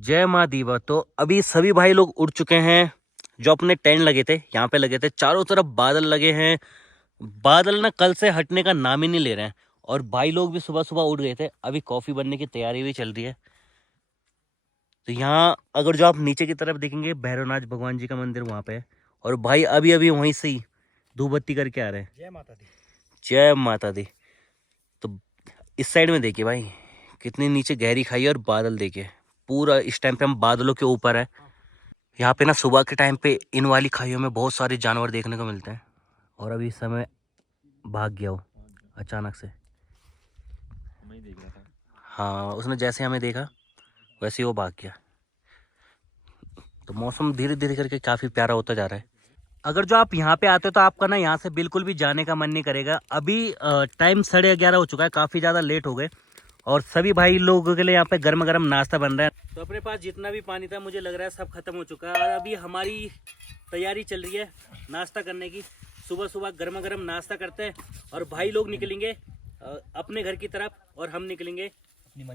जय माँ दीवा। तो अभी सभी भाई लोग उठ चुके हैं। जो अपने टेंट लगे थे यहाँ पे लगे थे, चारों तरफ बादल लगे हैं। बादल ना कल से हटने का नाम ही नहीं ले रहे हैं। और भाई लोग भी सुबह सुबह उठ गए थे, अभी कॉफी बनने की तैयारी भी चल रही है। तो यहाँ अगर जो आप नीचे की तरफ देखेंगे, भैरवनाथ भगवान जी का मंदिर वहाँ पे है। और भाई अभी अभी वहीं से ही धूप बत्ती करके आ रहे हैं। जय माता दी। जय माता दी। तो इस साइड में देखिए भाई, कितनी नीचे गहरी खाई है और बादल देखिए। पूरा इस टाइम पे हम बादलों के ऊपर है। यहाँ पे ना सुबह के टाइम पे इन वाली खाइयों में बहुत सारे जानवर देखने को मिलते हैं। और अभी समय भाग गया वो अचानक से। मैं देख रहा था। हाँ, उसने जैसे हमें देखा वैसे ही वो भाग गया। तो मौसम धीरे धीरे करके काफ़ी प्यारा होता जा रहा है। अगर जो आप यहाँ पे आते हो तो आपका ना यहाँ से बिल्कुल भी जाने का मन नहीं करेगा। अभी टाइम 11:30 हो चुका है, काफ़ी ज़्यादा लेट हो गए। और सभी भाई लोगों के लिए यहाँ पे गर्मा गर्म नाश्ता बन रहा है। तो अपने पास जितना भी पानी था मुझे लग रहा है सब खत्म हो चुका है। और अभी हमारी तैयारी चल रही है नाश्ता करने की। सुबह सुबह गर्मा गर्म नाश्ता करते हैं और भाई लोग निकलेंगे अपने घर की तरफ और हम निकलेंगे।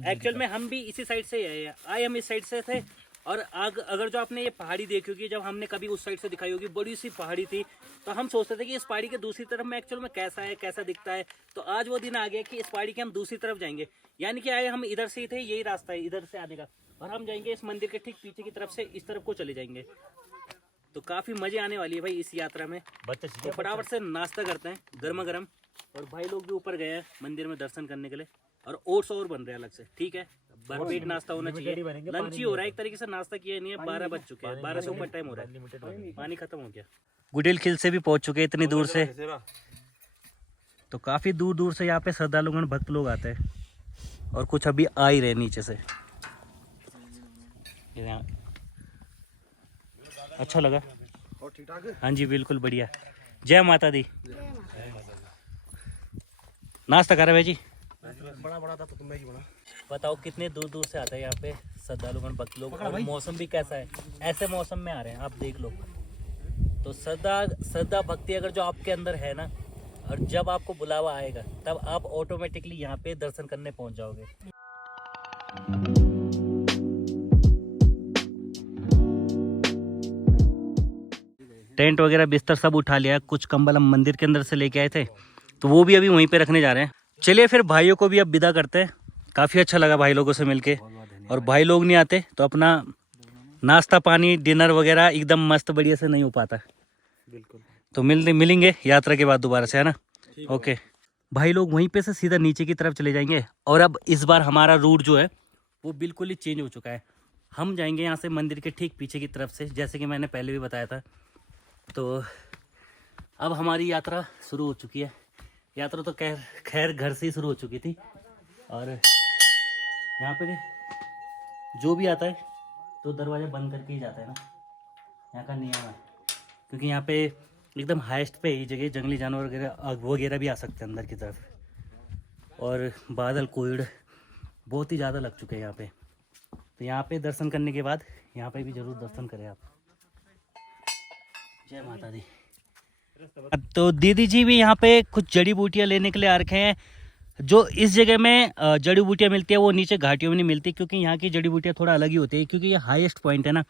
एक्चुअल में हम भी इसी साइड से आए हम इस साइड से थे। और अगर जो आपने ये पहाड़ी देखी होगी, जब हमने कभी उस साइड से दिखाई होगी, बड़ी सी पहाड़ी थी। तो हम सोचते थे कि इस पहाड़ी के दूसरी तरफ में एक्चुअल में कैसा है, कैसा दिखता है। तो आज वो दिन आ गया कि इस पहाड़ी के हम दूसरी तरफ जाएंगे। यानी कि आए हम इधर से ही थे, यही रास्ता है इधर से आने का। और हम जाएंगे इस मंदिर के ठीक पीछे की तरफ से, इस तरफ को चले जाएंगे। तो काफ़ी मजे आने वाली है भाई इस यात्रा में। तो फटाफट से नाश्ता करते हैं गर्मा गर्म। और भाई लोग भी ऊपर गए हैं मंदिर में दर्शन करने के लिए। और ओट्स और बन रहे हैं अलग से, ठीक है। भरपेट नाश्ता होना चाहिए। लंच ही हो रहा है एक तरीके से, नाश्ता किया नहीं है। 12 बज चुके हैं, 12 से ऊपर टाइम हो रहा है। पानी खत्म हो गया। गुडिल खिल से भी पहुंच चुके हैं इतनी दूर से। तो काफी दूर दूर से यहाँ पे श्रद्धालुगण भक्त लोग आते हैं। और कुछ अभी आ ही रहे नीचे से। अच्छा लगा? और ठीक ठाक है? हाँ जी बिल्कुल बढ़िया। जय माता दी। नाश्ता कर रहे भाई जी? बड़ा बड़ा था तो तुम ही बड़ा। बताओ कितने दूर दूर से आते हैं यहाँ पे श्रद्धालुगण भक्त लोग। और मौसम भी कैसा है, ऐसे मौसम में आ रहे हैं, आप देख लो। तो श्रद्धा भक्ति अगर जो आपके अंदर है ना, और जब आपको बुलावा आएगा तब आप ऑटोमेटिकली यहाँ पे दर्शन करने पहुँच जाओगे। टेंट वगैरह बिस्तर सब उठा लिया। कुछ कंबल हम मंदिर के अंदर से लेके आए थे, तो वो भी अभी वहीं पे रखने जा रहे हैं। चलिए फिर भाइयों को भी अब विदा करते हैं। काफ़ी अच्छा लगा भाई लोगों से मिलके। और भाई लोग नहीं आते तो अपना नाश्ता पानी डिनर वगैरह एकदम मस्त बढ़िया से नहीं हो पाता। बिल्कुल। तो मिलेंगे यात्रा के बाद दोबारा से, है ना? ओके। भाई लोग वहीं पे से सीधा नीचे की तरफ चले जाएंगे। और अब इस बार हमारा रूट जो है वो बिल्कुल ही चेंज हो चुका है। हम जाएंगे यहाँ से मंदिर के ठीक पीछे की तरफ से, जैसे कि मैंने पहले भी बताया था। तो अब हमारी यात्रा शुरू हो चुकी है। यात्रा तो खैर घर से ही शुरू हो चुकी थी। और यहाँ पे जो भी आता है तो दरवाज़ा बंद करके ही जाता है ना, यहाँ का नियम है। क्योंकि यहाँ पे एकदम हाईएस्ट पे ही जगह जंगली जानवर वगैरह भी आ सकते हैं अंदर की तरफ। और बादल कोहड़ बहुत ही ज़्यादा लग चुके हैं यहाँ पे। तो यहाँ पे दर्शन करने के बाद यहाँ पे भी ज़रूर दर्शन करें आप। जय माता दी। तो दीदी जी भी यहाँ पे कुछ जड़ी बूटियाँ लेने के लिए आ रखे हैं। जो इस जगह में जड़ी बूटियाँ मिलती है वो नीचे घाटियों में नहीं मिलती, क्योंकि यहाँ की जड़ी बूटियाँ थोड़ा अलग ही होती है। क्योंकि ये हाईएस्ट पॉइंट है ना।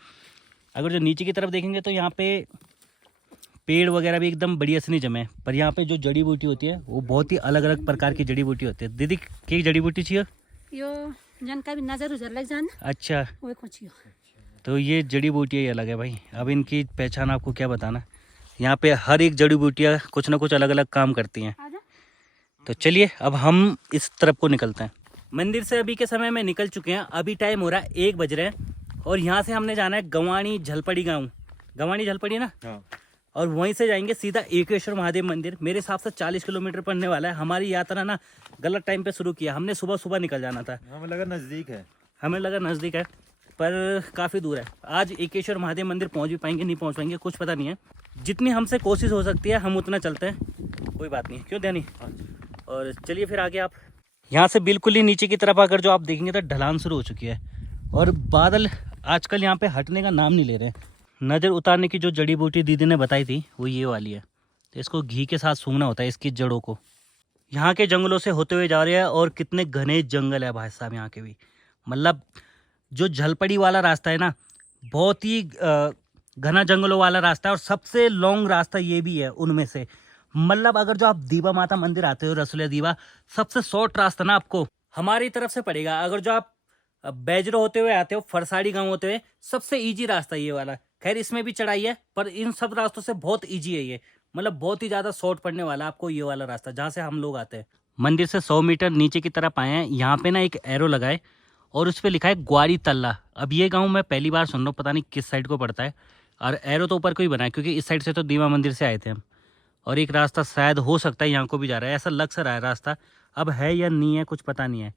अगर जो नीचे की तरफ देखेंगे तो यहाँ पे पेड़ वगैरह भी एकदम बढ़िया से नहीं जमे। पर यहाँ पे जो जड़ी बूटी होती है वो बहुत ही अलग अलग प्रकार की जड़ी बूटी होती है। दीदी की जड़ी बूटी चाहिए यो जन का भी नजर उजर लग जाना। अच्छा, वो कुछ तो ये जड़ी बूटियाँ ही अलग है भाई। अब इनकी पहचान आपको क्या बताना। यहाँ पे हर एक जड़ी बूटियाँ कुछ ना कुछ अलग अलग काम करती हैं। तो चलिए अब हम इस तरफ को निकलते हैं। मंदिर से अभी के समय में निकल चुके हैं। अभी टाइम हो रहा है 1 बज रहे हैं। और यहाँ से हमने जाना है गवाणी झलपड़ी गाँव। गवाणी झलपड़ी ना? हाँ। और वहीं से जाएंगे सीधा एकेश्वर महादेव मंदिर। मेरे हिसाब से 40 किलोमीटर पड़ने वाला है। हमारी यात्रा ना गलत टाइम पे शुरू किया हमने, सुबह सुबह निकल जाना था। हमें लगा नज़दीक है। हमें लगा नज़दीक है पर काफ़ी दूर है। आज एकेश्वर महादेव मंदिर पहुंच भी पाएंगे नहीं पहुंच पाएंगे कुछ पता नहीं है। जितनी हमसे कोशिश हो सकती है हम उतना चलते हैं, कोई बात नहीं। क्यों ध्यानी? और चलिए फिर आगे। आप यहाँ से बिल्कुल ही नीचे की तरफ आकर जो आप देखेंगे तो ढलान शुरू हो चुकी है। और बादल आजकल यहाँ पे हटने का नाम नहीं ले रहे। नज़र उतारने की जो जड़ी बूटी दीदी ने बताई थी वो ये वाली है। तो इसको घी के साथ सूंघना होता है, इसकी जड़ों को। यहाँ के जंगलों से होते हुए जा रहे हैं। और कितने घने जंगल है भाई साहब यहाँ के भी। मतलब जो झलपड़ी वाला रास्ता है ना, बहुत ही घना जंगलों वाला रास्ता है और सबसे लॉन्ग रास्ता ये भी है उनमें से। मतलब अगर जो आप दीवा माता मंदिर आते हो, रसुलिया दीवा, सबसे शॉर्ट रास्ता ना आपको हमारी तरफ से पड़ेगा। अगर जो आप बैजरो होते हुए आते हो, फरसाड़ी गांव होते हुए, सबसे इजी रास्ता ये वाला। खैर इसमें भी चढ़ाई है, पर इन सब रास्तों से बहुत इजी है ये। मतलब बहुत ही ज़्यादा शॉर्ट पड़ने वाला आपको ये वाला रास्ता, जहाँ से हम लोग आते हैं। मंदिर से 100 मीटर नीचे की तरफ आए हैं। यहाँ पे ना एक एरो लगा है और उस पर लिखा है ग्वारी तल्ला। अब ये गाँव मैं पहली बार सुन रहा हूँ, पता नहीं किस साइड को पड़ता है। और एरो तो ऊपर को ही बना है, क्योंकि इस साइड से तो दीवा मंदिर से आए थे हम। और एक रास्ता शायद हो सकता है यहाँ को भी जा रहा है, ऐसा लग सा रहा है रास्ता। अब है या नहीं है कुछ पता नहीं है।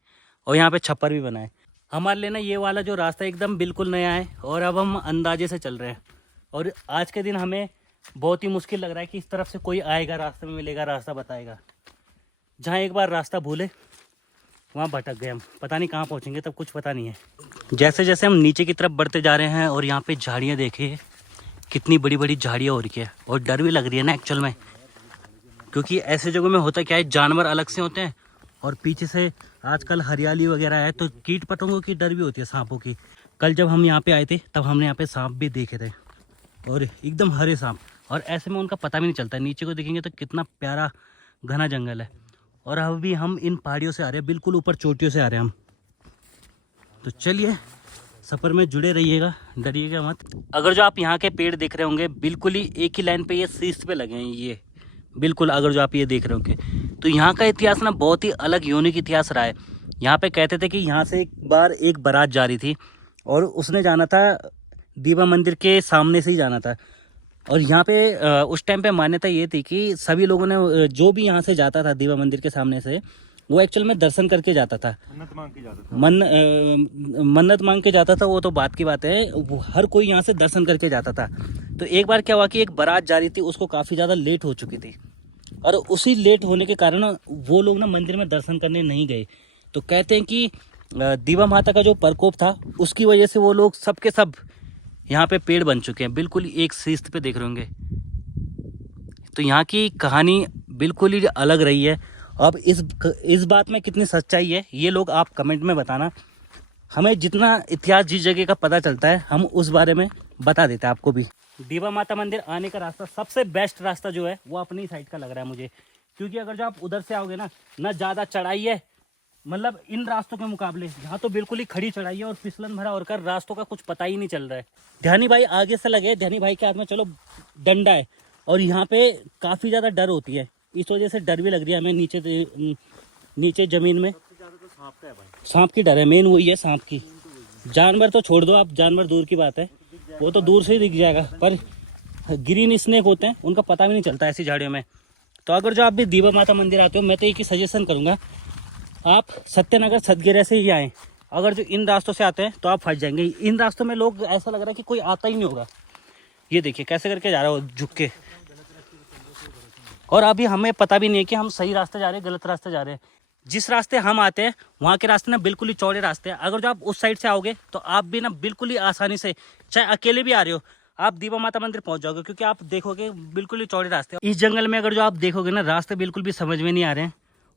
और यहाँ पे छप्पर भी बना है। हमारे लिए ना ये वाला जो रास्ता एकदम बिल्कुल नया है और अब हम अंदाजे से चल रहे हैं। और आज के दिन हमें बहुत ही मुश्किल लग रहा है कि इस तरफ से कोई आएगा, रास्ते में मिलेगा, रास्ता बताएगा। जहाँ एक बार रास्ता भूले वहाँ भटक गए हम, पता नहीं कहाँ पहुँचेंगे, तब कुछ पता नहीं है। जैसे जैसे हम नीचे की तरफ बढ़ते जा रहे हैं और यहाँ पे झाड़ियाँ देखिए, कितनी बड़ी बड़ी झाड़ियाँ हो रही है। और डर भी लग रही है ना एक्चुअल में, क्योंकि ऐसे जगहों में होता क्या है, जानवर अलग से होते हैं और पीछे से आजकल हरियाली वगैरह है, तो कीट पतंगों की डर भी होती है, सांपों की। कल जब हम यहाँ पे आए थे तब हमने यहाँ पे सांप भी देखे थे, और एकदम हरे सांप। और ऐसे में उनका पता भी नहीं चलता। नीचे को देखेंगे तो कितना प्यारा घना जंगल है। और अभी हम इन पहाड़ियों से आ रहे हैं, बिल्कुल ऊपर चोटियों से आ रहे हैं हम। तो चलिए सफ़र में जुड़े रहिएगा, डरिएगा मत। अगर जो आप यहाँ के पेड़ देख रहे होंगे, बिल्कुल ही एक ही लाइन पे ये शीर्ष पे लगे हैं ये, बिल्कुल। अगर जो आप ये देख रहे होंगे तो यहाँ का इतिहास ना बहुत ही अलग यूनिक इतिहास रहा है। यहाँ पे कहते थे कि यहाँ से एक बार एक बारात जा रही थी और उसने जाना था दीवा मंदिर के सामने से ही जाना था। और यहाँ पे उस टाइम पे मान्यता ये थी कि सभी लोगों ने, जो भी यहाँ से जाता था दीवा मंदिर के सामने से, वो एक्चुअल में दर्शन करके जाता था, मन्नत मांग के जाता था। मन्नत मांग के जाता था, वो तो बात की बात है, हर कोई यहाँ से दर्शन करके जाता था। तो एक बार क्या हुआ कि एक बारात जा रही थी, उसको काफ़ी ज़्यादा लेट हो चुकी थी, और उसी लेट होने के कारण वो लोग ना मंदिर में दर्शन करने नहीं गए। तो कहते हैं कि दीवा माता का जो प्रकोप था, उसकी वजह से वो लोग सब के सब यहाँ पे पेड़ बन चुके हैं, बिल्कुल एक शीर्ष पे देख रहे होंगे। तो यहाँ की कहानी बिल्कुल ही अलग रही है। अब इस बात में कितनी सच्चाई है, ये लोग आप कमेंट में बताना। हमें जितना इतिहास जिस जगह का पता चलता है, हम उस बारे में बता देते हैं आपको भी। दीवा माता मंदिर आने का रास्ता, सबसे बेस्ट रास्ता जो है वो अपनी साइड का लग रहा है मुझे, क्योंकि अगर जो आप उधर से आओगे ना ज़्यादा चढ़ाई है, मतलब इन रास्तों के मुकाबले यहाँ तो बिल्कुल ही खड़ी चढ़ाई है और फिसलन भरा और कर रास्तों का कुछ पता ही नहीं चल रहा है। ध्यानी भाई आगे से लगे, ध्यानी भाई के हाथ में चलो डंडा है, और यहाँ पे काफ़ी ज़्यादा डर होती है, इस वजह से डर भी लग रही है हमें। नीचे ज़मीन में सांप की डर है, मेन वही है सांप की। जानवर तो छोड़ दो आप, जानवर दूर की बात है, वो तो दूर से ही दिख जाएगा, पर ग्रीन स्नेक होते हैं, उनका पता भी नहीं चलता ऐसी झाड़ियों में। तो अगर जो आप भी दीवा माता मंदिर आते हो, मैं तो एक ही सजेशन करूँगा, आप सत्यनगर सतगिरा से ही आएँ। अगर जो इन रास्तों से आते हैं तो आप फंस जाएंगे। इन रास्तों में लोग, ऐसा लग रहा है कि कोई आता ही नहीं होगा। ये देखिए कैसे करके जा रहा है वो झुक के, और अभी हमें पता भी नहीं है कि हम सही रास्ते जा रहे हैं, गलत रास्ते जा रहे हैं। जिस रास्ते हम आते हैं वहाँ के रास्ते ना बिल्कुल ही चौड़े रास्ते हैं। अगर जो आप उस साइड से आओगे तो आप भी ना बिल्कुल ही आसानी से, चाहे अकेले भी आ रहे हो, आप दीवा माता मंदिर पहुँच जाओगे, क्योंकि आप देखोगे बिल्कुल ही चौड़े रास्ते। इस जंगल में अगर जो आप देखोगे ना, रास्ते बिल्कुल भी समझ में नहीं आ रहे हैं।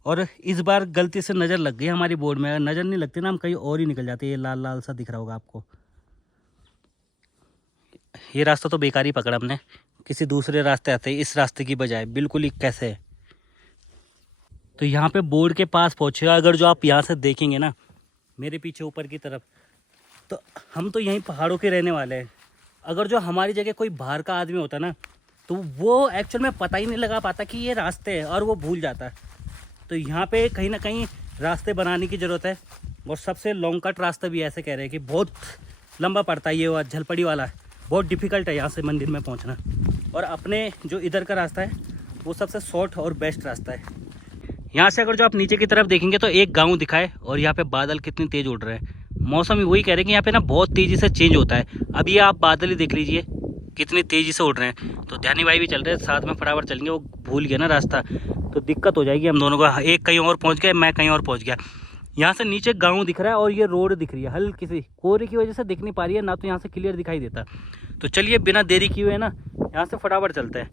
और इस बार गलती से नज़र लग गई हमारी बोर्ड में, अगर नज़र नहीं लगती ना हम कहीं और ही निकल जाते। ये लाल लाल सा दिख रहा होगा आपको, ये रास्ता तो बेकार ही पकड़ा हमने, किसी दूसरे रास्ते आते इस रास्ते की बजाय, बिल्कुल ही कैसे है। तो यहाँ पे बोर्ड के पास पहुँचे, अगर जो आप यहाँ से देखेंगे ना मेरे पीछे ऊपर की तरफ, तो हम तो यहीं पहाड़ों के रहने वाले हैं। अगर जो हमारी जगह कोई बाहर का आदमी होता ना, तो वो एक्चुअल में पता ही नहीं लगा पाता कि ये रास्ते हैं, और वो भूल जाता है। तो यहाँ पे कहीं ना कहीं रास्ते बनाने की ज़रूरत है। और सबसे लॉन्ग कट रास्ता भी ऐसे कह रहे हैं कि बहुत लंबा पड़ता है, ये झलपड़ी वाला बहुत डिफ़िकल्ट है यहाँ से मंदिर में पहुँचना। और अपने जो इधर का रास्ता है वो सबसे शॉर्ट और बेस्ट रास्ता है। यहाँ से अगर जो आप नीचे की तरफ देखेंगे तो एक गांव दिखा है, और यहाँ पे बादल कितनी तेज़ उड़ रहे हैं। मौसम ही वही कह रहे हैं कि यहाँ पे ना बहुत तेज़ी से चेंज होता है। अभी आप बादल ही देख लीजिए कितनी तेज़ी से उड़ रहे हैं। तो ध्यानी भाई भी चल रहे हैं साथ में, फटाफट चलेंगे, वो भूल गया ना रास्ता, तो दिक्कत हो जाएगी हम दोनों को। एक कहीं और पहुँच गया, मैं कहीं और पहुँच गया। यहाँ से नीचे गाँव दिख रहा है और ये रोड दिख रही है, हल्की सी कोहरे की वजह से दिख नहीं पा रही है, ना तो यहाँ से क्लियर दिखाई देता। तो चलिए बिना देरी किए हुए ना यहाँ से फटाफट चलते हैं।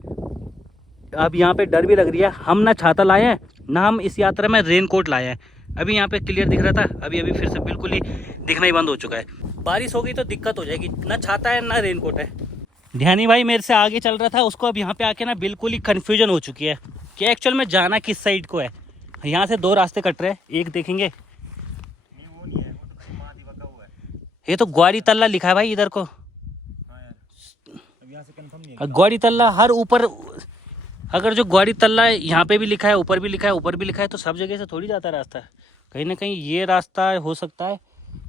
अब यहाँ पे डर भी लग रही है, हम ना छाता लाए हैं, ना हम इस यात्रा में रेन कोट लाए हैं। अभी यहाँ पे क्लियर दिख रहा था, अभी अभी फिर से बिल्कुल ही दिखना ही बंद हो चुका है। बारिश हो गई तो दिक्कत हो जाएगी, ना छाता है ना रेनकोट है। ध्यानी भाई मेरे से आगे चल रहा था, उसको अब यहाँ पे आके ना बिल्कुल ही कन्फ्यूजन हो चुकी है कि एक्चुअल में जाना किस साइड को है। यहाँ से दो रास्ते कट रहे हैं, एक देखेंगे ये तो ग्वाड़ी तल्ला लिखा है भाई इधर को। ग्वाड़ी तल्ला हर ऊपर, अगर जो ग्वाड़ी तल्ला है यहाँ पे भी लिखा है, ऊपर भी लिखा है, ऊपर भी लिखा है, तो सब जगह से थोड़ी जाता है रास्ता। कहीं ना कहीं ये रास्ता हो सकता है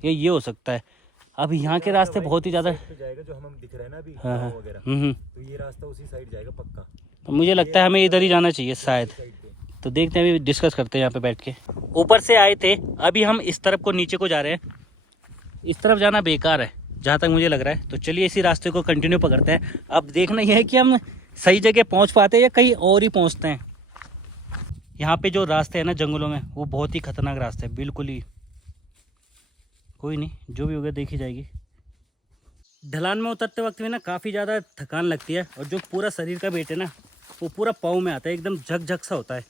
या ये हो सकता है। अब यहाँ के रास्ते बहुत ही ज़्यादा जाएगा जो हम दिख रहे हैं ना अभी हाँ हाँ वगैरह, तो ये रास्ता उसी साइड जाएगा पक्का। तो मुझे लगता है हमें इधर ही जाना चाहिए शायद। तो देखते हैं, अभी डिस्कस करते हैं यहाँ पे बैठ के। ऊपर से आए थे, अभी हम इस तरफ को नीचे को जा रहे हैं। इस तरफ जाना बेकार है जहाँ तक मुझे लग रहा है, तो चलिए इसी रास्ते को कंटिन्यू पकड़ते हैं। अब देखना यह है कि हम सही जगह पहुँच पाते हैं या कहीं और ही पहुँचते हैं। यहाँ पे जो रास्ते हैं ना जंगलों में, वो बहुत ही खतरनाक रास्ते हैं बिल्कुल ही। कोई नहीं, जो भी होगा देखी जाएगी। ढलान में उतरते वक्त में ना काफ़ी ज़्यादा थकान लगती है, और जो पूरा शरीर का वेट है ना वो पूरा पाँव में आता है, एकदम झकझक सा होता है।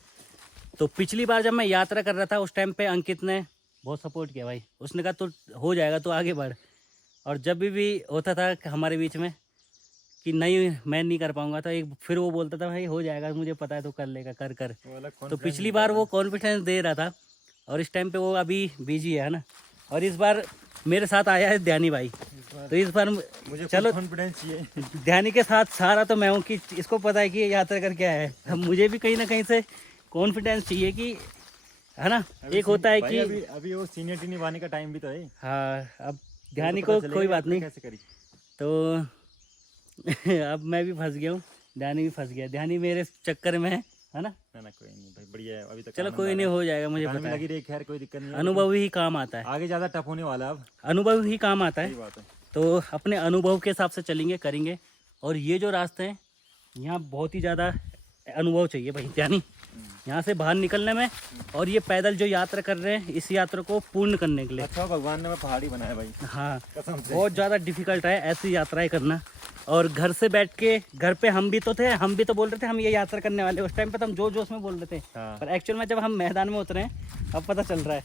तो पिछली बार जब मैं यात्रा कर रहा था उस टाइम पे अंकित ने बहुत सपोर्ट किया भाई, उसने कहा तो हो जाएगा, तो आगे बढ़। और जब भी होता था हमारे बीच में कि नहीं मैं नहीं कर पाऊंगा, तो एक फिर वो बोलता था भाई हो जाएगा, मुझे पता है तो कर लेगा, कर कर। तो पिछली बार वो कॉन्फिडेंस दे रहा था, और इस टाइम पे वो अभी बिजी है ना। और इस बार मेरे साथ आया है ध्यानी भाई, तो इस बार मुझे चलो कॉन्फिडेंस चाहिए। ध्यानी के साथ सारा तो मैं हूँ कि इसको पता है कि ये यात्रा कर क्या है। अब मुझे भी कहीं ना कहीं से कॉन्फिडेंस चाहिए कि, है ना। एक होता है कि अभी वो सीनियरिटी निभाने का टाइम भी तो है। हाँ, अब ध्यानी को कोई बात नहीं, कैसे करी तो अब मैं भी फंस गया हूँ, ध्यानी भी फंस गया। ध्यानी मेरे चक्कर में है ना। ना कोई नहीं भाई, बढ़िया है अभी तक। चलो कोई नहीं, हो जाएगा, मुझे पता लगी है। रही, खैर कोई दिक्कत नहीं है। अनुभव ही काम आता है, आगे ज्यादा टफ होने वाला है अब। अनुभव ही काम आता है। सही बात है। तो अपने अनुभव के हिसाब से चलेंगे, करेंगे। और ये जो रास्ते हैं यहाँ बहुत ही ज़्यादा अनुभव चाहिए भाई ध्यानी, यहाँ से बाहर निकलने में, और ये पैदल जो यात्रा कर रहे हैं इस यात्रा को पूर्ण करने के लिए। अच्छा भगवान ने पहाड़ी बनाया भाई। हाँ, कसम से। बहुत ज़्यादा डिफिकल्ट है ऐसी यात्राएं करना। और घर से बैठ के, घर पे हम भी तो थे, हम भी तो बोल रहे थे हम ये यात्रा करने वाले, उस टाइम पे तो हम जोश जोश में बोल रहे थे। हाँ। पर एक्चुअल में जब हम मैदान में उतरे हैं अब पता चल रहा है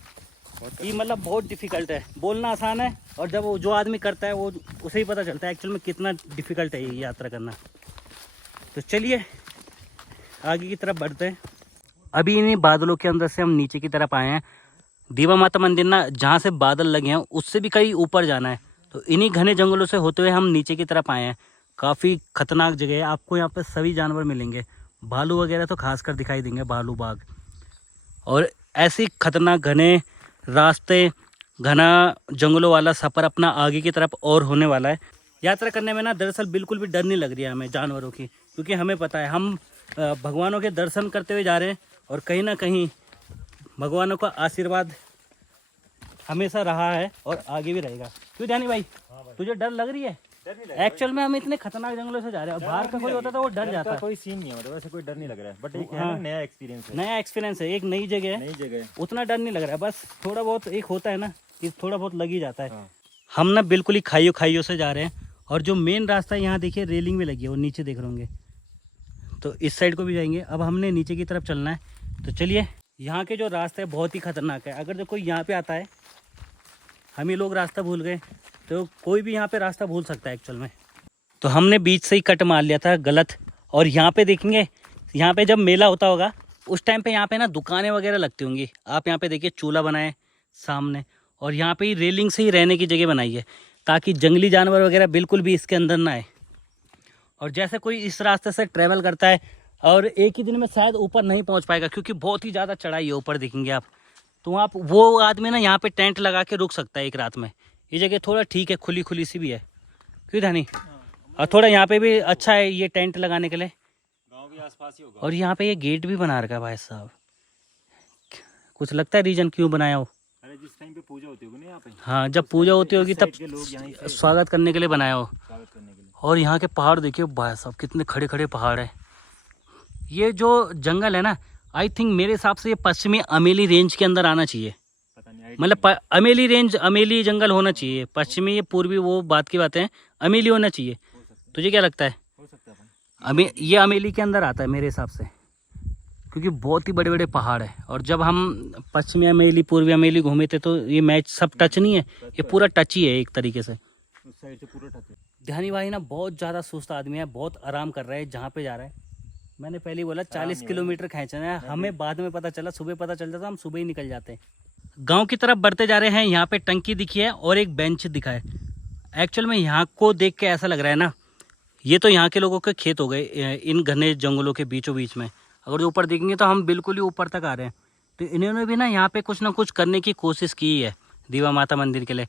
ये मतलब बहुत डिफिकल्ट है। बोलना आसान है, और जब वो जो आदमी करता है वो उसे ही पता चलता है एक्चुअल में कितना डिफिकल्ट है ये यात्रा करना। तो चलिए आगे की तरफ बढ़ते हैं। अभी इन्हीं बादलों के अंदर से हम नीचे की तरफ आए हैं। दीवा माता मंदिर ना जहाँ से बादल लगे हैं उससे भी कहीं ऊपर जाना है, तो इन्हीं घने जंगलों से होते हुए हम नीचे की तरफ आए हैं। काफ़ी खतरनाक जगह है, आपको यहाँ पे सभी जानवर मिलेंगे, भालू वगैरह तो खासकर दिखाई देंगे, भालू बाघ। और ऐसी खतरनाक घने रास्ते, घना जंगलों वाला सफ़र अपना आगे की तरफ और होने वाला है। यात्रा करने में ना दरअसल बिल्कुल भी डर नहीं लग रही है हमें जानवरों की, क्योंकि हमें पता है हम भगवानों के दर्शन करते हुए जा रहे हैं, और कहीं ना कहीं भगवानों का आशीर्वाद हमेशा रहा है और आगे भी रहेगा। क्यों ध्यानी भाई, तुझे डर लग रही है? एक्चुअल में हम इतने खतरनाक जंगलों से जा रहे हैं, और बाहर का कोई होता तो वो डर जाता। कोई सीन नहीं है, मतलब वैसे कोई डर नहीं लग रहा है, बट एक है ना, नया एक्सपीरियंस है। नया एक्सपीरियंस है, एक नई जगह है, नई जगह है। उतना डर नहीं लग रहा है। बस थोड़ा बहुत एक होता है ना कि थोड़ा बहुत लग ही जाता है। हम ना बिल्कुल ही खाइयों से जा रहे हैं, और जो मेन रास्ता है यहाँ देखिए रेलिंग में लगी है, वो नीचे देख रहे होंगे, तो इस साइड को भी जाएंगे। अब हमने नीचे की तरफ चलना है, तो चलिए। यहाँ के जो रास्ते है बहुत ही खतरनाक है, अगर जो कोई यहाँ पे आता है, हम ही लोग रास्ता भूल गए, तो कोई भी यहाँ पे रास्ता भूल सकता है एक्चुअल में। तो हमने बीच से ही कट मार लिया था गलत। और यहाँ पे देखेंगे, यहाँ पे जब मेला होता होगा उस टाइम पे यहाँ पे ना दुकानें वगैरह लगती होंगी। आप यहाँ पे देखिए चूल्हा बनाए सामने, और यहाँ पे ही रेलिंग से ही रहने की जगह बनाई है, ताकि जंगली जानवर वगैरह बिल्कुल भी इसके अंदर ना आए। और जैसे कोई इस रास्ते से ट्रैवल करता है और एक ही दिन में शायद ऊपर नहीं पहुँच पाएगा, क्योंकि बहुत ही ज़्यादा चढ़ाई है ऊपर, देखेंगे आप। तो आप वो आदमी ना यहाँ पे टेंट लगा के रुक सकता है एक रात में। ये जगह थोड़ा ठीक है, खुली खुली सी भी है, क्यों धानी? और थोड़ा यहाँ पे भी अच्छा है ये टेंट लगाने के लिए, गांव भी आसपास ही होगा। और यहाँ पे ये गेट भी बना रखा है भाई साहब। कुछ लगता है रीजन क्यों बनाया हो? अरे जिस टाइम पे पूजा होती होगी ना यहाँ पे, हाँ, जब पूजा होती होगी तब लोग यहाँ से स्वागत करने के लिए बनाया हो। स्वागत करने के लिए। और यहाँ के पहाड़ देखिए भाई साहब, कितने खड़े खड़े पहाड़ है। ये जो जंगल है ना, आई थिंक मेरे हिसाब से ये पश्चिमी अमेली रेंज के अंदर आना चाहिए। पता नहीं, मतलब अमेली रेंज, अमेली जंगल होना चाहिए। पश्चिमी, पूर्वी वो बात की बात है, अमेली होना चाहिए। तुझे क्या लगता है? हो सकता है भाई। ये अमेली के अंदर आता है मेरे हिसाब से, क्योंकि बहुत ही बड़े बड़े पहाड़ है। और जब हम पश्चिमी अमेली पूर्वी अमेली घूमे थे तो ये मैच सब टच नहीं है, ये पूरा टच ही है एक तरीके से। उस साइड से पूरा टच है। ध्यानी भाई ना बहुत ज़्यादा सुस्त आदमी है, बहुत आराम कर रहा है जहाँ पे जा रहा है। मैंने पहले ही बोला 40 किलोमीटर खींचना है, हमें बाद में पता चला, सुबह पता चल जाता हम सुबह ही निकल जाते हैं। गांव की तरफ बढ़ते जा रहे हैं। यहाँ पे टंकी दिखी है और एक बेंच दिखा है। एक्चुअल में यहाँ को देख के ऐसा लग रहा है ना, ये तो यहाँ के लोगों के खेत हो गए इन घने जंगलों के बीचों बीच में। अगर जो ऊपर देखेंगे तो हम बिल्कुल ही ऊपर तक आ रहे हैं। तो इन्होंने भी ना यहाँ पे कुछ ना कुछ करने की कोशिश की है दीवा माता मंदिर के लिए।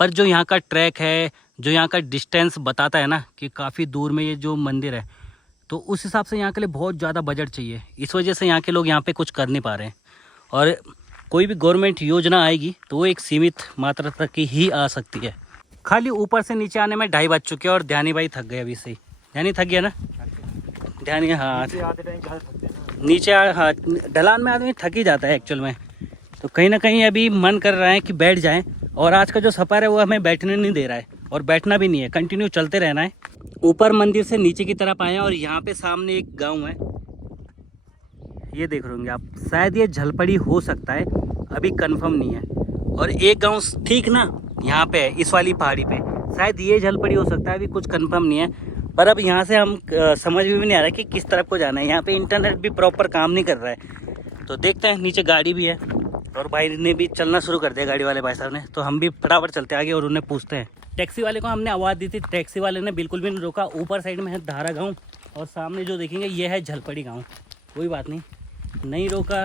पर जो यहाँ का ट्रैक है, जो यहाँ का डिस्टेंस बताता है ना कि काफ़ी दूर में ये जो मंदिर है, तो उस हिसाब से यहाँ के लिए बहुत ज़्यादा बजट चाहिए। इस वजह से यहाँ के लोग यहाँ पे कुछ कर नहीं पा रहे हैं। और कोई भी गवर्नमेंट योजना आएगी तो वो एक सीमित मात्रा तक की ही आ सकती है। खाली ऊपर से नीचे आने में 2:30 बज चुके हैं और ध्यानी भाई थक गए अभी से ही। ध्यानी थक गया ना? ध्यानी हाँ, नीचे हाँ, ढलान में आदमी थक ही जाता है एक्चुअल में। तो कहीं ना कहीं अभी मन कर रहा है कि बैठ जाएं। और आज का जो सफ़र है वो हमें बैठने नहीं दे रहा है और बैठना भी नहीं है, कंटिन्यू चलते रहना है। ऊपर मंदिर से नीचे की तरफ आए हैं और यहाँ पे सामने एक गांव है, ये देख रहे होंगे आप। शायद ये झलपड़ी हो सकता है, अभी कंफर्म नहीं है। और एक गांव ठीक ना यहाँ पे है, इस वाली पहाड़ी पे, शायद ये झलपड़ी हो सकता है, अभी कुछ कंफर्म नहीं है। पर अब यहाँ से हम समझ में भी नहीं आ रहा है कि किस तरफ को जाना है। यहाँ पे इंटरनेट भी प्रॉपर काम नहीं कर रहा है। तो देखते हैं, नीचे गाड़ी भी है और भाई ने भी चलना शुरू कर दिया, गाड़ी वाले भाई साहब ने। तो हम भी फटाफट चलते आगे और उन्हें पूछते हैं। टैक्सी वाले को हमने आवाज़ दी थी, टैक्सी वाले ने बिल्कुल भी नहीं रोका। ऊपर साइड में है धारा गाँव और सामने जो देखेंगे ये है झलपड़ी गाँव। कोई बात नहीं, नहीं रोका,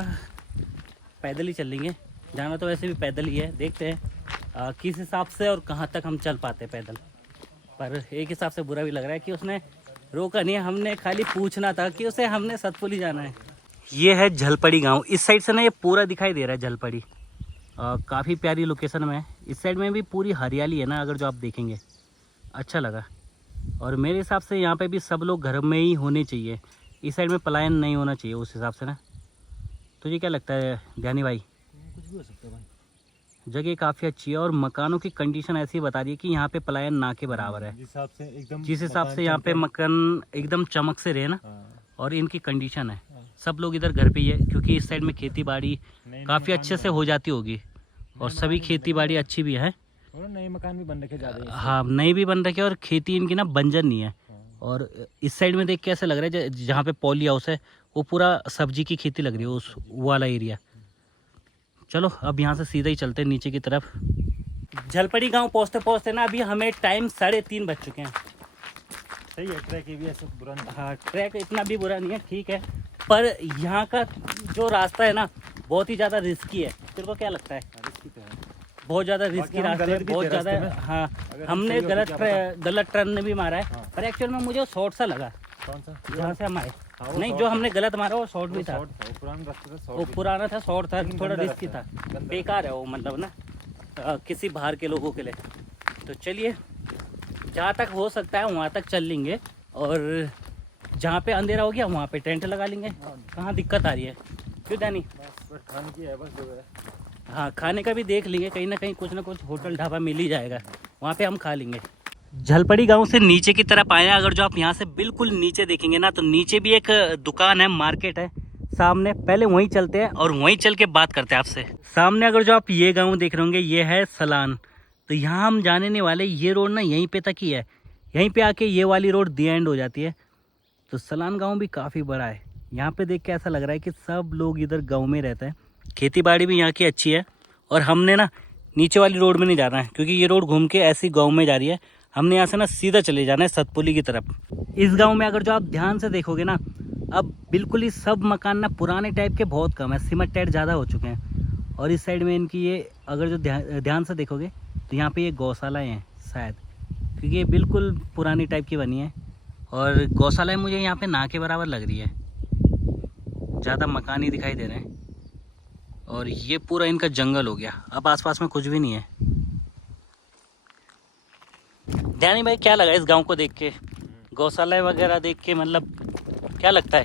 पैदल ही चल लेंगे। जाना तो वैसे भी पैदल ही है। देखते हैं किस हिसाब से और कहाँ तक हम चल पाते पैदल। पर एक हिसाब से बुरा भी लग रहा है कि उसने रोका नहीं, हमने खाली पूछना था कि उसे हमने सतपुली जाना है। ये है झलपड़ी गांव। इस साइड से ना ये पूरा दिखाई दे रहा है झलपड़ी, काफ़ी प्यारी लोकेशन में है। इस साइड में भी पूरी हरियाली है ना, अगर जो आप देखेंगे अच्छा लगा। और मेरे हिसाब से यहाँ पे भी सब लोग घर में ही होने चाहिए, इस साइड में पलायन नहीं होना चाहिए उस हिसाब से ना। तुझे क्या लगता है ध्यानी भाई? कुछ भी हो सकता है भाई। जगह काफ़ी अच्छी है और मकानों की कंडीशन ऐसी बता रही है कि यहाँ पे पलायन ना के बराबर है। जिस हिसाब से यहाँ पे मकान एकदम चमक से रहे ना, और इनकी कंडीशन है, सब लोग इधर घर पे ही है क्योंकि इस साइड में खेती बाड़ी काफ़ी अच्छे से हो जाती होगी और सभी खेती बाड़ी अच्छी भी है। और नए मकान भी बन रखे ज़्यादा। हाँ, नए भी बन रखे और खेती इनकी ना बंजर नहीं है। और इस साइड में देख के ऐसा लग रहा है जहाँ पे पॉली हाउस है वो पूरा सब्जी की खेती लग रही है, उस वाला एरिया। चलो अब यहाँ से सीधा ही चलते हैं नीचे की तरफ। झलपड़ी गांव पहुँचते पहुँचते ना अभी हमें टाइम 3:30 बज चुके हैं। सही है, ट्रैक ये भी ऐसा बुरा नहीं। हाँ, ट्रैक इतना भी बुरा नहीं है, ठीक है। पर यहाँ का जो रास्ता है ना बहुत ही ज़्यादा रिस्की है। तेरे को क्या लगता है? रिस्की तो है, बहुत ज़्यादा रिस्की रास्ता है, बहुत ज़्यादा। हाँ, हमने गलत टर्न भी मारा है। हाँ। पर एक्चुअल में मुझे शॉर्ट सा लगा कौन सा? जहाँ से हम आए। हाँ, नहीं, जो हमने गलत मारा वो शॉर्ट भी था। पुराना रास्ता था, वो पुराना था, शॉर्ट था, लेकिन थोड़ा गंदा रिस्की था, रास्ता है, बेकार है वो, मतलब ना किसी बाहर के लोगों के लिए। तो चलिए जहाँ तक हो सकता है वहाँ तक चल लेंगे और जहाँ पे अंधेरा हो गया वहाँ पे टेंट लगा लेंगे। कहाँ दिक्कत आ रही है? क्यों जानी? बस खाने की है, बस जो है। हाँ, खाने का भी देख लेंगे, कहीं ना कहीं कुछ ना कुछ होटल ढाबा मिल ही जाएगा, वहाँ पे हम खा लेंगे। झलपड़ी गांव से नीचे की तरफ आए हैं। अगर जो आप यहाँ से बिल्कुल नीचे देखेंगे ना तो नीचे भी एक दुकान है, मार्केट है सामने। पहले वहीं चलते हैं और वहीं चल के बात करते हैं आपसे। सामने अगर जो आप ये गांव देख रहे होंगे ये है सलान। तो यहाँ हम जाने नहीं वाले, ये रोड ना यहीं पे तक ही है, यहीं पे आके ये वाली रोड दी एंड हो जाती है। तो सलान गाँव भी काफ़ी बड़ा है। यहाँ पे देख के ऐसा लग रहा है कि सब लोग इधर गाँव में रहते हैं। खेती बाड़ी भी यहाँ की अच्छी है। और हमने ना नीचे वाली रोड में नहीं जाना है क्योंकि ये रोड घूम के ऐसी गाँव में जा रही है। हमने यहाँ से ना सीधा चले जाना है सतपुली की तरफ। इस गांव में अगर जो आप ध्यान से देखोगे ना, अब बिल्कुल ही सब मकान ना पुराने टाइप के बहुत कम है, सीमेंट टाइप ज़्यादा हो चुके हैं। और इस साइड में इनकी ये अगर जो ध्यान से देखोगे तो यहाँ पे ये गौशालाएँ हैं शायद, क्योंकि ये बिल्कुल पुरानी टाइप की बनी है। और गौशालाएँ मुझे यहाँ पे ना के बराबर लग रही है, ज़्यादा मकान ही दिखाई दे रहे हैं। और ये पूरा इनका जंगल हो गया, अब आसपास में कुछ भी नहीं है। ध्यानी भाई क्या लगा इस गांव को देख के, गौशाला वगैरह देख के, मतलब क्या लगता है?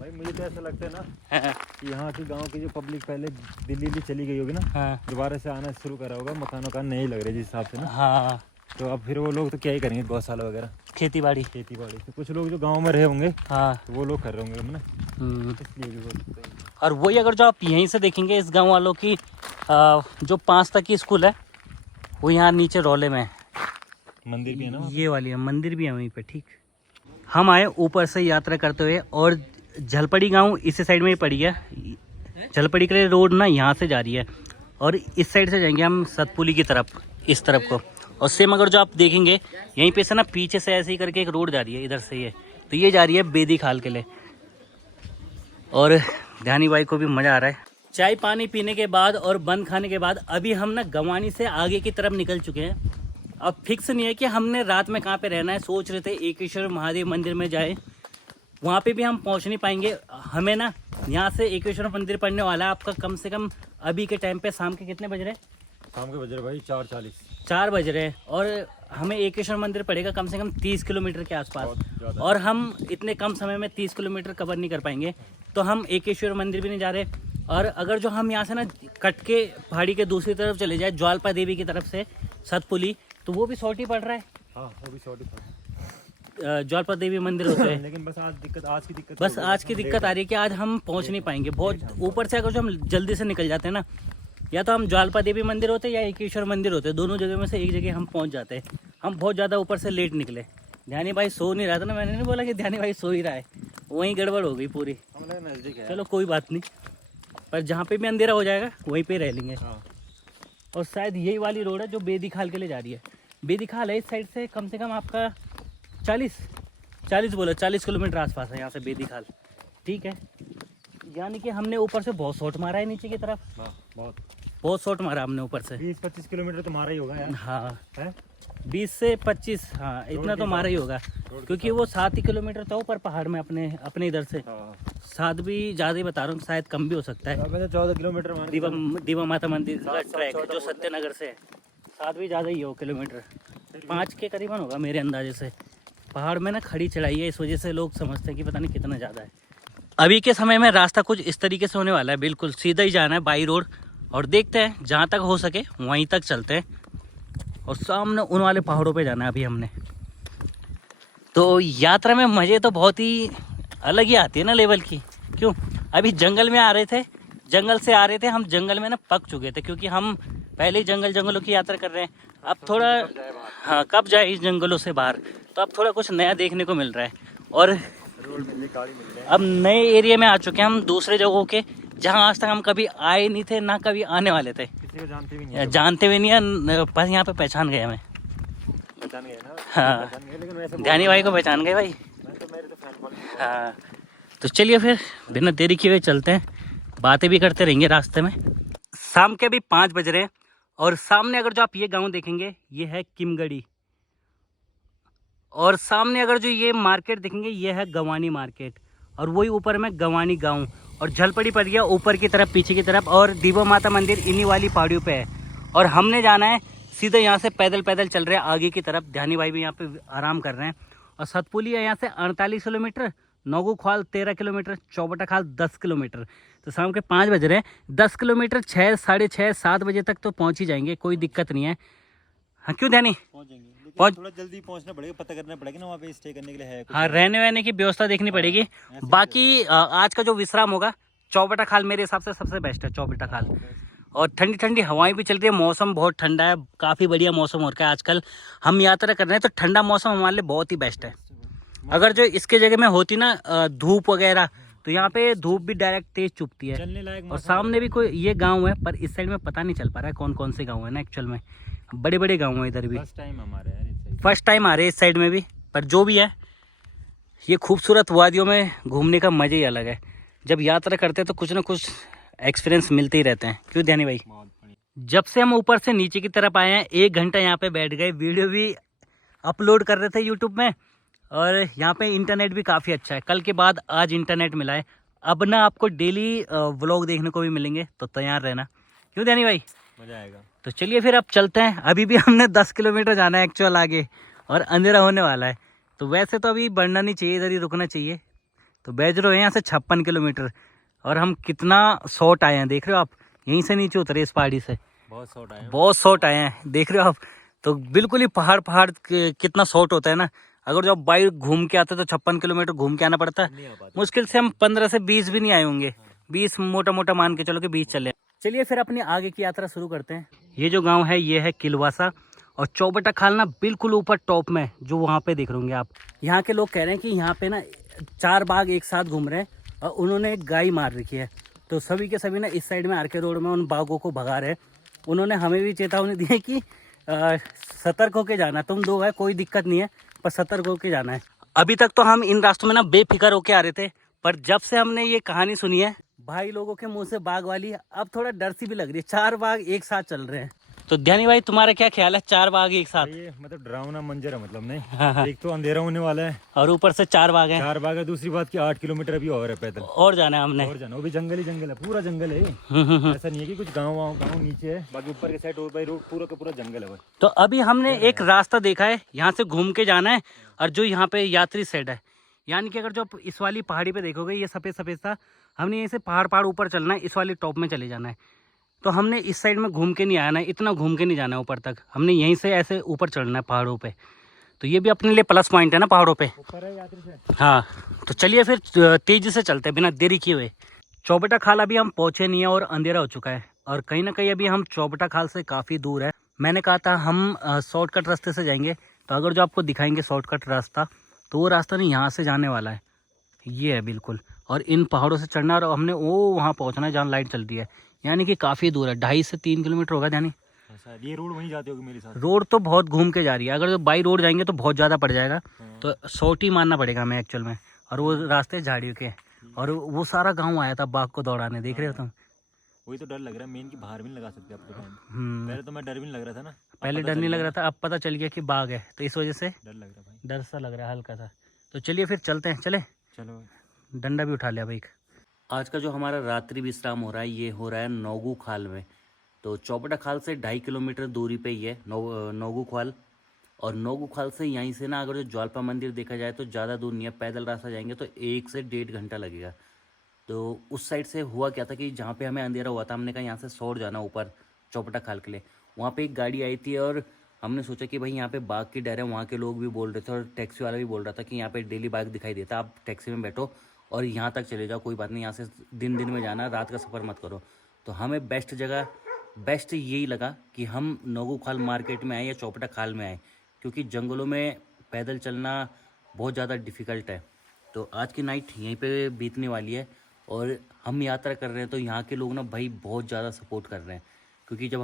भाई मुझे तो ऐसा लगता है ना कि यहाँ की गांव की जो पब्लिक पहले दिल्ली चली गई होगी ना, हाँ, दोबारा से आना शुरू करा होगा। मकान नहीं लग रहे जिस हिसाब से ना। हाँ, तो अब फिर वो लोग तो क्या ही करेंगे, गौशाला वगैरह, खेती बाड़ी। खेती बाड़ी। तो कुछ लोग जो गाँव में रहे होंगे हाँ, तो वो लोग कर रहे होंगे ना। इसलिए भी बोल सकते हैं। और वही अगर जो आप यहीं से देखेंगे इस गांव वालों की जो 5 तक की स्कूल है वो यहाँ नीचे रोले में है। मंदिर भी है ना, ये वाली है, मंदिर भी है वहीं पे। ठीक, हम आए ऊपर से यात्रा करते हुए और झलपड़ी गांव इसी साइड में ही पड़ी है। झलपड़ी के लिए रोड ना यहाँ से जा रही है और इस साइड से जाएंगे हम सतपुली की तरफ, इस तरफ को। और सेम अगर जो आप देखेंगे यहीं पे से ना पीछे से ऐसे ही करके एक रोड जा रही है इधर से, ये तो ये जा रही है बेदी खाल के लिए। और ध्यानी भाई को भी मज़ा आ रहा है। चाय पानी पीने के बाद और बन खाने के बाद अभी हम ना गंवानी से आगे की तरफ निकल चुके हैं। अब फिक्स नहीं है कि हमने रात में कहाँ पे रहना है। सोच रहे थे एकेश्वर महादेव मंदिर में जाए, वहाँ पे भी हम पहुँच नहीं पाएंगे। हमें ना यहाँ से एकेश्वर मंदिर पड़ने वाला है आपका कम से कम अभी के टाइम पे शाम के कितने बज रहे हैं? शाम के बज रहे भाई 4:40। 4 बज रहे हैं और हमें एकेश्वर मंदिर पड़ेगा कम से कम 30 किलोमीटर के आसपास। और हम इतने कम समय में 30 किलोमीटर कवर नहीं कर पाएंगे, तो हम एकेश्वर मंदिर भी नहीं जा रहे। और अगर जो हम यहाँ से ना कट के पहाड़ी के दूसरी तरफ चले जाए ज्वालपा देवी की तरफ से सतपुली, तो वो भी शॉर्ट ही पड़ रहा है। हाँ वो भी शॉर्ट ही ज्वालपा देवी मंदिर होता है। लेकिन बस आज की दिक्कत आज की दिक्कत आ रही है कि आज हम पहुँच नहीं पाएंगे बहुत ऊपर से। अगर जो हम जल्दी से निकल जाते हैं ना, या तो हम ज्वालपा देवी मंदिर होते या एकेश्वर मंदिर होते, दोनों जगह में से एक जगह हम पहुंच जाते। हम बहुत ज़्यादा ऊपर से लेट निकले। ध्यानी भाई सो नहीं रहा था ना, मैंने नहीं बोला कि ध्यानी भाई सो ही रहा है, वहीं गड़बड़ हो गई पूरी। नजदीक है। चलो कोई बात नहीं, पर जहाँ पे भी अंधेरा हो जाएगा वहीं पे रह लेंगे। और शायद यही वाली रोड है जो बेदी खाल के लिए जा रही है। बेदी खाल है इस साइड से कम आपका 40 किलोमीटर आसपास है यहाँ से बेदी खाल। ठीक है, यानी कि हमने ऊपर से बहुत शॉट मारा है नीचे की तरफ। बहुत शॉट मारा हमने ऊपर से। 20-25 किलोमीटर तो मारा ही होगा यार। हाँ है? 20 से 25, हाँ इतना तो मारा ही होगा, क्योंकि वो 7 ही किलोमीटर था ऊपर पहाड़ में अपने इधर से। 7 भी ज़्यादा ही बता रहा हूँ, शायद कम भी हो सकता है। 14 किलोमीटर दीवा माता मंदिर का ट्रैक है जो सत्यनगर से है। 7 भी ज़्यादा ही हो किलोमीटर, 5 के करीबन होगा मेरे अंदाजे से। पहाड़ में ना खड़ी चढ़ाई है, इस वजह से लोग समझते हैं कि पता नहीं कितना ज़्यादा है। अभी के समय में रास्ता कुछ इस तरीके से होने वाला है, बिल्कुल सीधा ही जाना है बाई रोड। और देखते हैं जहाँ तक हो सके वहीं तक चलते हैं। और सामने उन वाले पहाड़ों पे जाना है अभी हमने। तो यात्रा में मज़े तो बहुत ही अलग ही आती है ना लेवल की। क्यों, अभी जंगल में आ रहे थे, जंगल से आ रहे थे हम, जंगल में ना पक चुके थे क्योंकि हम पहले ही जंगलों की यात्रा कर रहे हैं। अब थोड़ा हाँ कब जाए इस जंगलों से बाहर, तो अब थोड़ा कुछ नया देखने को मिल रहा है। और अब नए एरिया में आ चुके हैं हम, दूसरे जगहों के, जहाँ आज तक हम कभी आए नहीं थे ना कभी आने वाले थे। किसी को जानते भी नहीं है, बस यहाँ पे पहचान गए हमें। पहचान गए ना। हाँ लेकिन वैसे ध्यानी भाई को पहचान गए भाई। मेरे तो फैन। हाँ तो चलिए फिर बिना देरी किए हुए चलते हैं, बातें भी करते रहेंगे रास्ते में। शाम के भी 5 बज रहे हैं और सामने अगर जो आप ये गांव देखेंगे ये है किमगढ़ी। और सामने अगर जो ये मार्केट देखेंगे ये है गंवानी मार्केट। और वही ऊपर में गंवानी गांव और झलपड़ी पड़ गया ऊपर की तरफ पीछे की तरफ। और दीवा माता मंदिर इन्हीं वाली पहाड़ियों पे है। और हमने जाना है सीधे यहाँ से पैदल चल रहे हैं आगे की तरफ। ध्यानी भाई भी यहाँ पे आराम कर रहे हैं। और सतपुली है यहाँ से 48 किलोमीटर, नौगू खाल 13 किलोमीटर, चौबटा खाल 10 किलोमीटर। तो शाम के 5 बज रहे हैं, 10 किलोमीटर 6, 6:30, 7 बजे तक तो पहुँच ही जाएंगे, कोई दिक्कत नहीं है। हाँ क्यों ध्यानी? पहुंच जाएंगे, थोड़ा जल्दी पहुंचना पड़ेगा, पता करना पड़ेगा ना वहाँ पे स्टे करने के लिए है कुछ। हाँ रहने वहने की व्यवस्था देखनी पड़ेगी। बाकी आज का जो विश्राम होगा चौबटा खाल मेरे हिसाब से सबसे बेस्ट है, चौबटा खाल। और ठंडी ठंडी हवाएं भी चल रही है, मौसम बहुत ठंडा है, काफ़ी बढ़िया मौसम हो रखा है आजकल। हम यात्रा कर रहे हैं तो ठंडा मौसम हमारे लिए बहुत ही बेस्ट है। अगर जो इसके जगह में होती ना धूप वगैरह, तो यहाँ पे धूप भी डायरेक्ट तेज चुभती है। चलने लायक और सामने भी कोई ये गांव है, पर इस साइड में पता नहीं चल पा रहा है कौन कौन से गांव है ना एक्चुअल में। बड़े बड़े गांव हैं इधर भी, फर्स्ट टाइम हमारे यार, फर्स्ट टाइम आ रहे हैं इस साइड में भी। पर जो भी है ये खूबसूरत वादियों में घूमने का मज़ा ही अलग है। जब यात्रा करते हैं तो कुछ ना कुछ एक्सपीरियंस मिलते ही रहते हैं। क्यों ध्यानी भाई? जब से हम ऊपर से नीचे की तरफ आए हैं 1 घंटा यहाँ पे बैठ गए, वीडियो भी अपलोड कर रहे थे यूट्यूब में। और यहाँ पे इंटरनेट भी काफ़ी अच्छा है, कल के बाद आज इंटरनेट मिला है। अब ना आपको डेली व्लॉग देखने को भी मिलेंगे, तो तैयार रहना। क्यों ध्यानी भाई? मज़ा आएगा। तो चलिए फिर अब चलते हैं। अभी भी हमने 10 किलोमीटर जाना है एक्चुअल आगे, और अंधेरा होने वाला है। तो वैसे तो अभी बढ़ना नहीं चाहिए, इधर ही रुकना चाहिए। तो बैजरो है यहाँ से 56 किलोमीटर। और हम कितना शॉर्ट आए हैं, देख रहे हो आप, यहीं से नीचे उतरे इस पहाड़ी से, बहुत शॉर्ट आए हैं, देख रहे हो आप। तो बिल्कुल ही पहाड़ कितना शॉर्ट होता है ना। अगर जो आप बाइक घूम के आते तो 56 किलोमीटर घूम के आना पड़ता है। नहीं आ पाते। मुश्किल से हम 15 से 20 भी नहीं आए होंगे। 20 मोटा मोटा मान के चलो कि 20 चले। चलिए फिर अपनी आगे की यात्रा शुरू करते हैं। ये जो गांव है ये है किलवासा और चौबटा खाल ना बिल्कुल ऊपर टॉप में, जो वहाँ पे देख रहे होंगे आप। यहाँ के लोग कह रहे हैं कि यहाँ पे ना 4 बाघ एक साथ घूम रहे हैं और उन्होंने एक गाय मार रखी है। तो सभी के सभी ना इस साइड में आरके रोड में उन बाघों को भगा रहे हैं। उन्होंने हमें भी चेतावनी दी है कि सतर्क होके जाना, तुम दो है कोई दिक्कत नहीं है पर सतर्क होके जाना है। अभी तक तो हम इन रास्तों में ना बेफिक्र होके आ रहे थे, पर जब से हमने ये कहानी सुनी है भाई लोगों के मुंह से बाघ वाली, अब थोड़ा डर सी भी लग रही है। 4 बाघ एक साथ चल रहे हैं। तो ध्यानी भाई तुम्हारा क्या ख्याल है 4 बाघ एक साथ? ये मतलब डरावना मंजर है, मतलब नहीं। हाँ। एक तो अंधेरा होने वाला है और ऊपर से 4 बाघ हैं। 4 बाग है। दूसरी बात की 8 किलोमीटर अभी और है पैदल, और जाना है हमने। और जाना। वो भी जंगल ही जंगल है, पूरा जंगल है। ऐसा नहीं है कि कुछ गाँव नीचे है, बाकी ऊपर के साइड रोड बाई रोड पूरा का पूरा जंगल है भाई। तो अभी हमने एक रास्ता देखा है, यहाँ से घूम के जाना है और जो यहाँ पे यात्री सेट है, यानी कि अगर जो आप इस वाली पहाड़ी पे देखोगे ये सफ़ेद सफ़ेद सा, हमने यहीं से पहाड़ ऊपर चलना है, इस वाली टॉप में चले जाना है। तो हमने इस साइड में घूम के नहीं आना है, इतना घूम के नहीं जाना है ऊपर तक, हमने यहीं से ऐसे ऊपर चढ़ना है पहाड़ों पे। तो ये भी अपने लिए प्लस पॉइंट है ना पहाड़ों पे। ऊपर है यात्री से। हाँ तो चलिए फिर तेज़ी से चलते हैं बिना देरी किए हुए। चौबटा खाल अभी हम पहुँचे नहीं है और अंधेरा हो चुका है और कहीं ना कहीं अभी हम चौबटा खाल से काफ़ी दूर है। मैंने कहा था हम शॉर्टकट रास्ते से जाएंगे, तो अगर जो आपको दिखाएंगे शॉर्टकट रास्ता, तो वो रास्ता नहीं यहाँ से जाने वाला है, ये है बिल्कुल। और इन पहाड़ों से चढ़ना और हमने वो वहाँ पहुँचना है जहाँ लाइट चलती है, यानी कि काफ़ी दूर है, 2.5 से 3 किलोमीटर होगा। यानी ये रोड वहीं जाती होगी मेरे साथ। रोड तो बहुत घूम के जा रही है, अगर जो बाई रोड जाएंगे तो बहुत ज़्यादा पड़ जाएगा, तो शॉर्ट ही मानना पड़ेगा हमें एक्चुअल में। और वो रास्ते झाड़ियों के, और वो सारा गाँव आया था बाघ को दौड़ाने, देख रहे हो तुम। वही तो डर लग रहा है मेन, की बाहर भी नहीं लगा सकते आप तो। पहले तो मैं डर भी नहीं लग रहा था ना, पहले डर नहीं लग रहा था, अब पता चल गया कि बाघ है, तो इस वजह से डर लग रहा है भाई, डर सा लग रहा है हल्का सा। तो चलिए फिर चलते हैं। चले, चलो डंडा भी उठा लिया भाई। आज का जो हमारा रात्रि विश्राम हो रहा है ये हो रहा है नौगू खाल में। तो चौबटा खाल से 2.5 किलोमीटर दूरी पे ही है नौगू खाल। और नौगू खाल से यहीं से ना अगर जो ज्वालपा मंदिर देखा जाए तो ज़्यादा दूर नहीं है, पैदल रास्ता जाएंगे तो 1 से 1.5 घंटा लगेगा। तो उस साइड से हुआ क्या था कि जहाँ पे हमें अंधेरा हुआ था, हमने कहा यहाँ से शॉर्ट जाना ऊपर चौबटा खाल के लिए। वहाँ पे एक गाड़ी आई थी और हमने सोचा कि भाई यहाँ पे बाघ की डर है, वहाँ के लोग भी बोल रहे थे और टैक्सी वाला भी बोल रहा था कि यहाँ पे डेली बाघ दिखाई देता, आप टैक्सी में बैठो और यहाँ तक चले जाओ, कोई बात नहीं, यहाँ से दिन में जाना, रात का सफ़र मत करो। तो हमें बेस्ट यही लगा कि हम नौगू खाल मार्केट में आए या चौबटा खाल में आए, क्योंकि जंगलों में पैदल चलना बहुत ज़्यादा डिफ़िकल्ट है। तो आज की नाइट यहीं पे बीतने वाली है और हम यात्रा कर रहे हैं तो यहाँ के लोग ना भाई बहुत ज़्यादा सपोर्ट कर रहे हैं, क्योंकि जब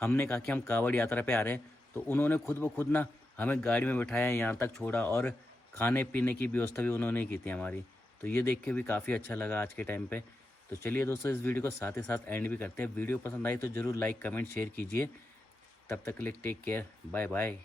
हमने कहा कि हम कांवड़ यात्रा पे आ रहे हैं तो उन्होंने खुद ब खुद ना हमें गाड़ी में बिठाया, यहाँ तक छोड़ा और खाने पीने की व्यवस्था भी उन्होंने की थी हमारी। तो ये देख के भी काफ़ी अच्छा लगा आज के टाइम पे। तो चलिए दोस्तों, इस वीडियो को साथ ही साथ एंड भी करते हैं। वीडियो पसंद आई तो ज़रूर लाइक कमेंट शेयर कीजिए। तब तक के लिए टेक केयर, बाय बाय।